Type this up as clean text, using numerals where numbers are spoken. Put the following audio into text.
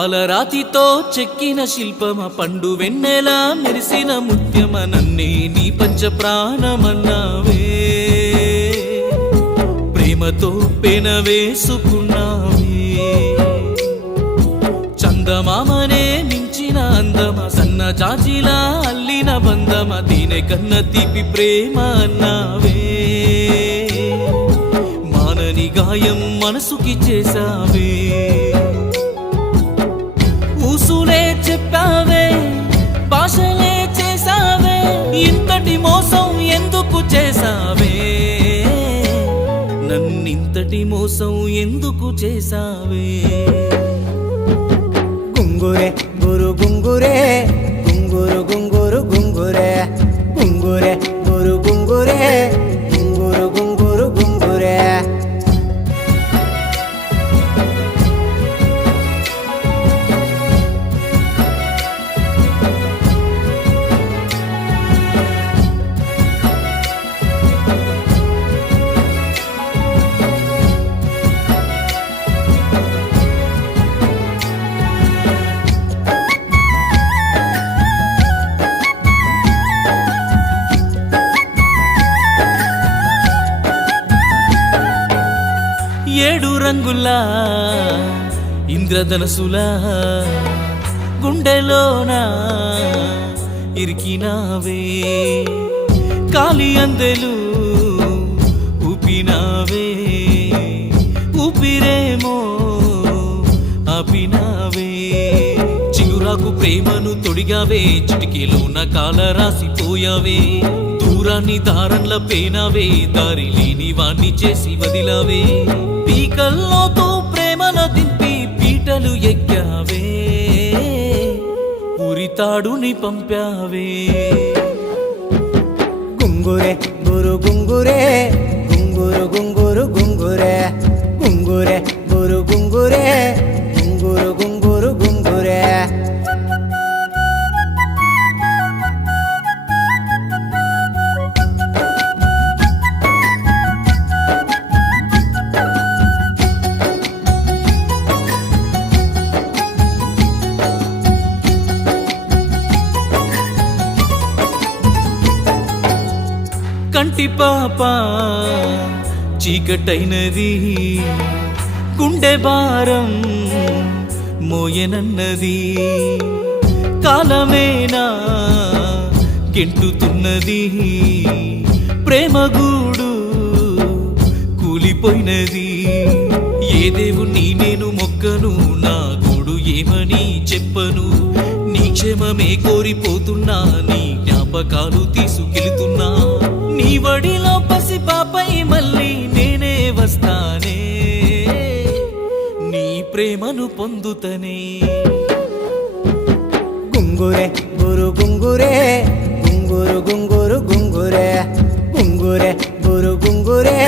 పాలరాతితో చెక్కిన శిల్పమ పండు వెన్నెలా మెరిసిన ముత్యమ నన్నే నీ పంచ ప్రాణమన్నావే ప్రేమతో పెనవేసుకున్నావే చందమామనే మించిన అందమ సన్న జాజిలా అల్లిన బంధమ దీనే కన్న తీపి ప్రేమ అన్నావే మానని గాయం మనసుకి చేసావే ఊసులే చెప్పావే భాషలే చేసావే ఇంతటి మోసం ఎందుకు చేసావే నన్నింతటి మోసం ఎందుకు చేసావే గుంగురే గురు గుంగురే గుంగురు గుంగురు గుంగురే గుంగురే గురు గుంగురే గుంగురు గుంగురు గుంగురే ఏడు రంగులా ఇంద్రధనసులా గుండెలోన ఇరికినావే కాలి అందెలు ఊపినావే ఊపిరేమో ఆపినావే చిగురాకు ప్రేమను తొడిగావే చిటికెలోన కాల రాసిపోయావే దూరాన్ని దారంల పేనావే దారి లేని వాణ్ణి చేసి వదిలావే పీకల్లోతో ప్రేమను దింపి పీటలు ఎక్కావే ఉరితాడుని పంపావే గుంగురే గురు గుంగురే గుంగురు గుంగురు గుంగురే గుంగురే గురు గుంగురే గుంగురు గుంగురు గుంగురే కంటి పాప చీకటైనది గుండె భారం మోయనన్నది కాలమేనా గెంటుతున్నది ప్రేమగూడు కూలిపోయినది ఏ దేవుణ్ణి నేను మొక్కను నా గూడు ఏమని చెప్పను నీ క్షేమమే కోరిపోతున్నా నీ జ్ఞాపకాలు తీసుకెళ్తున్నా నీ వడిలో పసి పాపై మళ్ళీ నేనే వస్తానే నీ ప్రేమను పొందుతనే గుంగురే గురు గుంగురే గుంగురు గుంగురు గుంగురే గుంగురే గురు గుంగురే